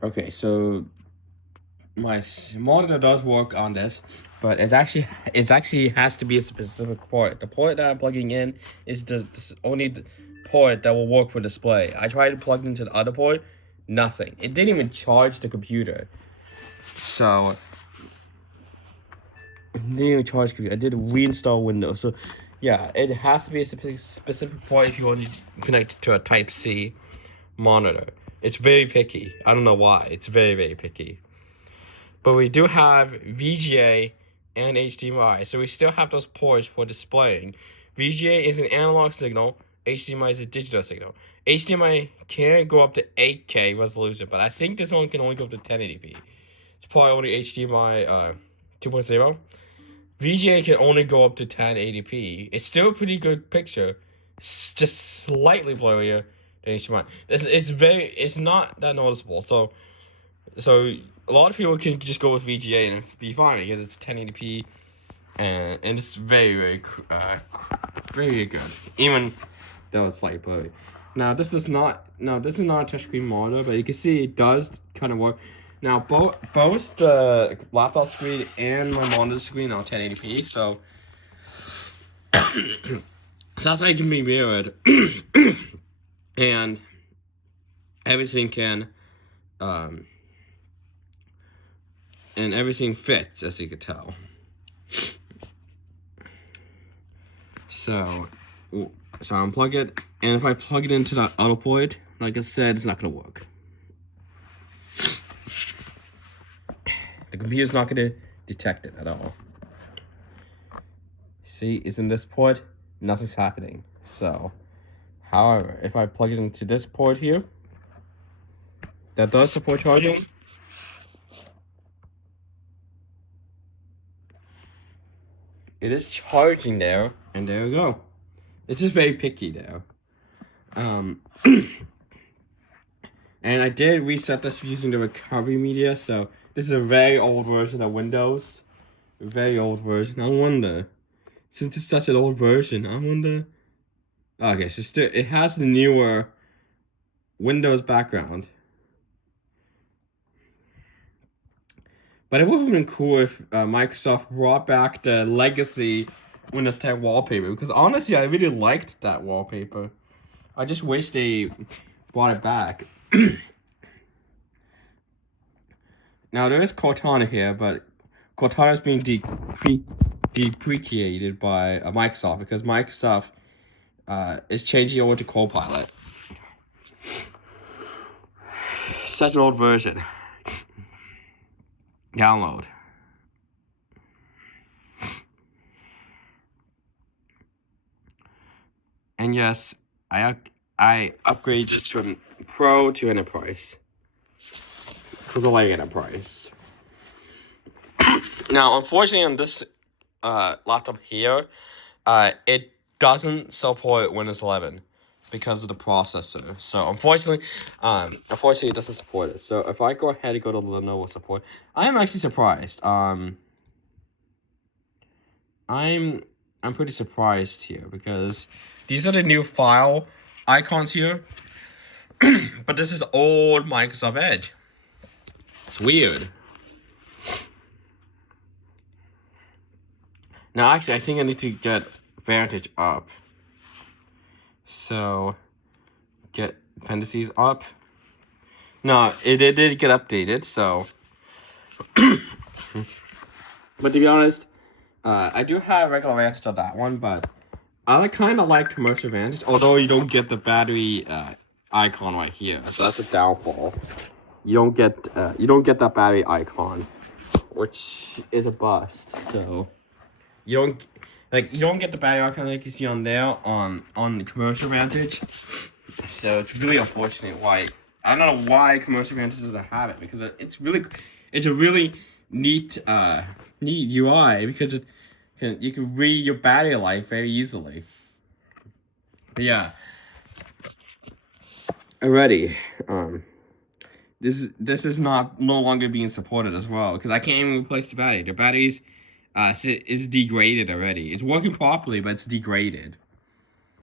Okay, so my monitor does work on this, but it's actually has to be a specific port. The port that I'm plugging in is the only port that will work for display. I tried to plug into the other port, nothing. It didn't even charge the computer. So it didn't even charge the computer. I did reinstall Windows. So yeah, it has to be a specific port if you want to connect it to a Type C monitor. It's very picky. I don't know why. It's very, very picky. But we do have VGA and HDMI, so we still have those ports for displaying. VGA is an analog signal, HDMI is a digital signal. HDMI can go up to 8K resolution, but I think this one can only go up to 1080p. It's probably only HDMI 2.0. VGA can only go up to 1080p. It's still a pretty good picture. It's just slightly blurrier than HDMI. It's not that noticeable. So a lot of people can just go with VGA and be fine because it's 1080p and it's very very good. Even though it's slightly blurry. Now this is not a touchscreen monitor, but you can see it does kind of work. Now both the laptop screen and my monitor screen are 1080p, so that's why it can be mirrored, and everything can, and everything fits, as you can tell. So unplug it, and if I plug it into that other port, like I said, it's not gonna work. The computer's not gonna detect it at all. See, it's in this port, nothing's happening. So, however, if I plug it into this port here, that does support charging. It is charging there, and there we go. It's just very picky there. And I did reset this using the recovery media, so this is a very old version of Windows. A very old version. I wonder, since it's such an old version, I wonder. Okay, so it has the newer Windows background. But it would have been cool if Microsoft brought back the legacy Windows 10 wallpaper, because honestly, I really liked that wallpaper. I just wish they brought it back. Now, there is Cortana here, but Cortana is being deprecated by Microsoft, because Microsoft is changing over to Copilot. Such an old version. Download. And yes, I upgrade just from Pro to Enterprise, because I like Enterprise. Now, unfortunately, on this laptop here, it doesn't support Windows 11 because of the processor. So unfortunately, it doesn't support it. So if I go ahead and go to Lenovo support, I am actually surprised. I'm pretty surprised here, because these are the new file icons here. But this is old Microsoft Edge. It's weird. Now, actually, I think I need to get Vantage up. So, get appendices up. No, it did get updated, so. But to be honest, I do have regular Vantage on that one, but I kind of like Commercial Vantage, although you don't get the battery icon right here, so that's a downfall. You don't get that battery icon, which is a bust. So you don't get the battery icon like you see on there on the Commercial Vantage. So it's really unfortunate. Why I don't know why Commercial Vantage doesn't have it, because it's a really neat UI, because you can read your battery life very easily. But yeah. Already, this is no longer being supported as well, because I can't even replace the battery. The battery's is degraded already. It's working properly, but it's degraded.